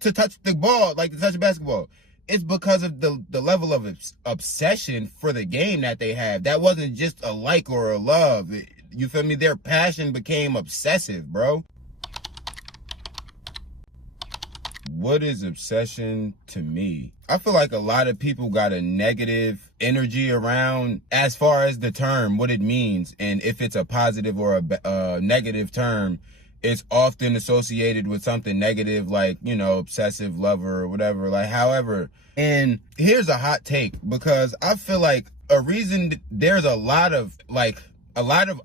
to touch the ball, like to touch a basketball. It's because of the level of obsession for the game that they have. That wasn't just a like or a love. You feel me? Their passion became obsessive, bro. What is obsession to me? I feel like a lot of people got a negative energy around as far as the term, what it means, and if it's a positive or a negative term. It's often associated with something negative, like, you know, obsessive lover or whatever, like, however. And here's a hot take, because I feel like a reason there's a lot of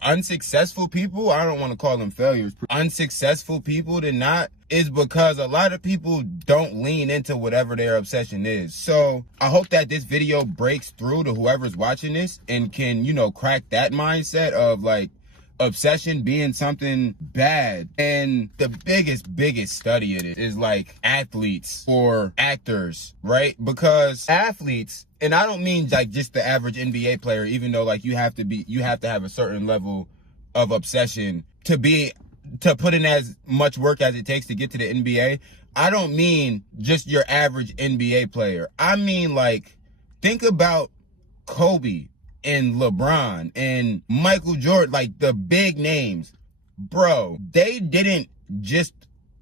unsuccessful people, I don't want to call them failures, unsuccessful people is because a lot of people don't lean into whatever their obsession is. So I hope that this video breaks through to whoever's watching this and can, you know, crack that mindset of like, obsession being something bad. And the biggest study of it is like athletes or actors, right? Because athletes, and I don't mean like just the average NBA player, even though like you have to have a certain level of obsession to put in as much work as it takes to get to the NBA. I don't mean just your average NBA player. I mean, like, think about Kobe and LeBron and Michael Jordan, like the big names. Bro, they didn't just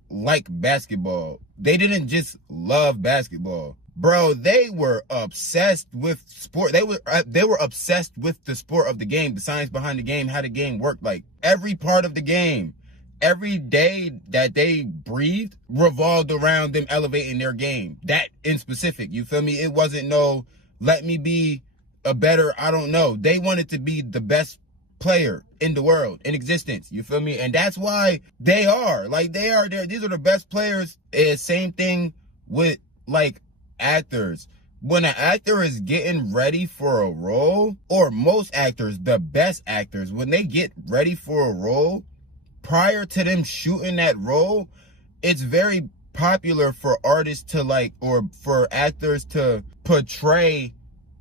like basketball. They didn't just love basketball. Bro, they were obsessed with sport. They were obsessed with the sport of the game, the science behind the game, how the game worked, like every part of the game. Every day that they breathed revolved around them elevating their game. That in specific, you feel me? It wasn't no, let me be a better, I don't know. They wanted to be the best player in the world, in existence. You feel me? And that's why they are. Like, they are there. These are the best players. Same thing with, like, actors. When an actor is getting ready for a role, or most actors, the best actors, when they get ready for a role, prior to them shooting that role, it's very popular for artists to like, or for actors to portray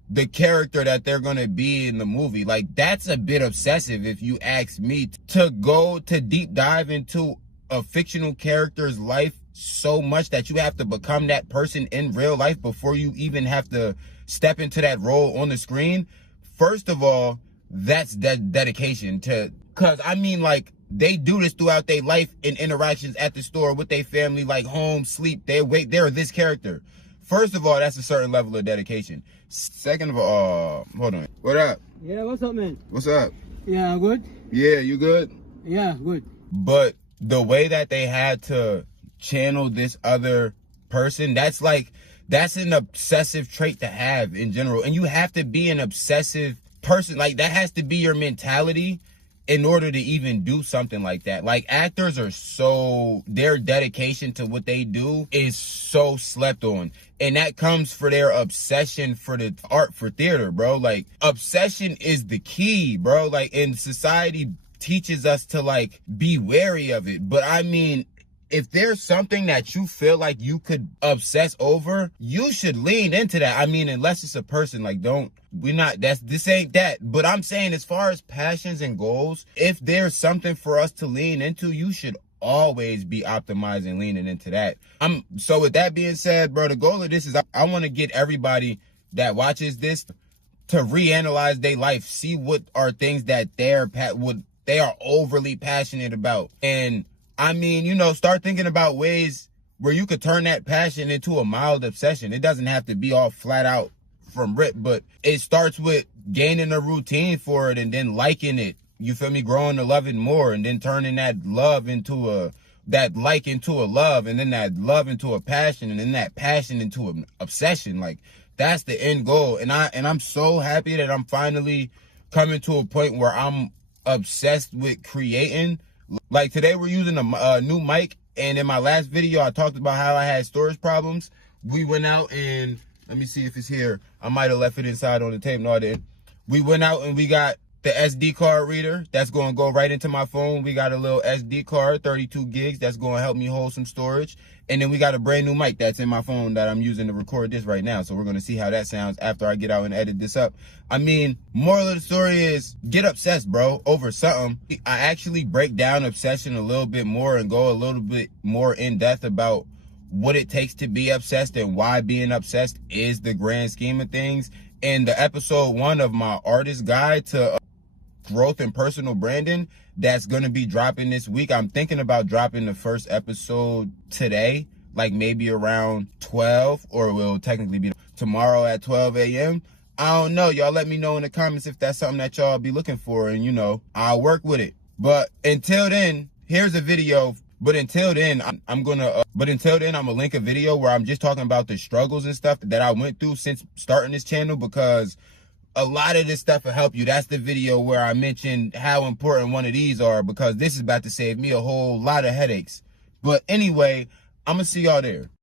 the character that they're gonna be in the movie. Like, that's a bit obsessive if you ask me, to go to deep dive into a fictional character's life so much that you have to become that person in real life before you even have to step into that role on the screen. First of all, that's that dedication to, cause I mean, like, they do this throughout their life in interactions at the store with their family, like home, sleep, they wait, they're this character. First of all, that's a certain level of dedication. Second of all, hold on. What up? Yeah, what's up, man? What's up? Yeah, good? Yeah, you good? Yeah, good. But the way that they had to channel this other person, that's an obsessive trait to have in general. And you have to be an obsessive person. Like, that has to be your mentality in order to even do something like that. Like, actors are their dedication to what they do is so slept on. And that comes for their obsession for the art, for theater, bro. Like, obsession is the key, bro. Like, and society teaches us to, like, be wary of it. But I mean, if there's something that you feel like you could obsess over, you should lean into that. I mean, unless it's a person, like, this ain't that. But I'm saying, as far as passions and goals, if there's something for us to lean into, you should always be optimizing, leaning into that. So with that being said, bro, the goal of this is I want to get everybody that watches this to reanalyze their life, see what are things that they are overly passionate about. And I mean, you know, start thinking about ways where you could turn that passion into a mild obsession. It doesn't have to be all flat out from rip, but it starts with gaining a routine for it and then liking it. You feel me? Growing to love it more, and then turning that love into that like into a love, and then that love into a passion, and then that passion into an obsession. Like, that's the end goal. And I'm so happy that I'm finally coming to a point where I'm obsessed with creating. Like, today we're using a new mic, and in my last video I talked about how I had storage problems. We went out and, let me see if it's here. I might have left it inside on the tape. No, I didn't. We went out and we got the SD card reader that's going to go right into my phone. We got a little SD card, 32 gigs, that's going to help me hold some storage. And then we got a brand new mic that's in my phone that I'm using to record this right now. So we're going to see how that sounds after I get out and edit this up. I mean, moral of the story is, get obsessed, bro, over something. I actually break down obsession a little bit more and go a little bit more in depth about what it takes to be obsessed and why being obsessed is the grand scheme of things. In the episode 1 of my artist guide to growth and personal branding that's going to be dropping this week, I'm thinking about dropping the first episode today, like maybe around 12, or it will technically be tomorrow at 12 a.m. I don't know. Y'all let me know in the comments if that's something that y'all be looking for, and you know, I'll work with it. But until then, here's a video. But until then, I'm gonna link a video where I'm just talking about the struggles and stuff that I went through since starting this channel, because a lot of this stuff will help you. That's the video where I mentioned how important one of these are, because this is about to save me a whole lot of headaches. But anyway, I'm gonna see y'all there.